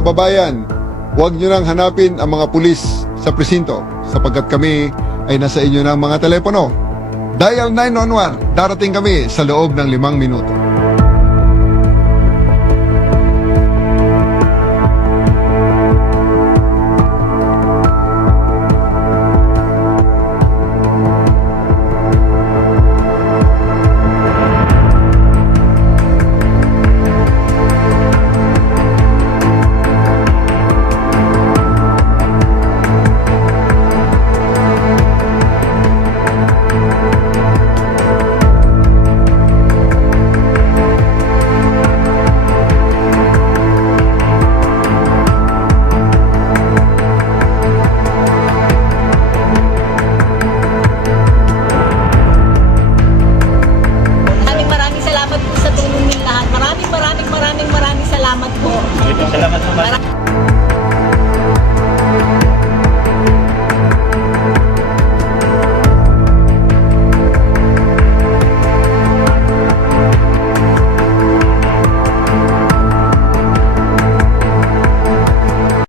kababayan, huwag nyo nang hanapin ang mga pulis sa presinto sapagkat kami ay nasa inyo ng mga telepono. Dial 911, darating kami sa loob ng 5 minuto. Maraming salamat po. Salamat po.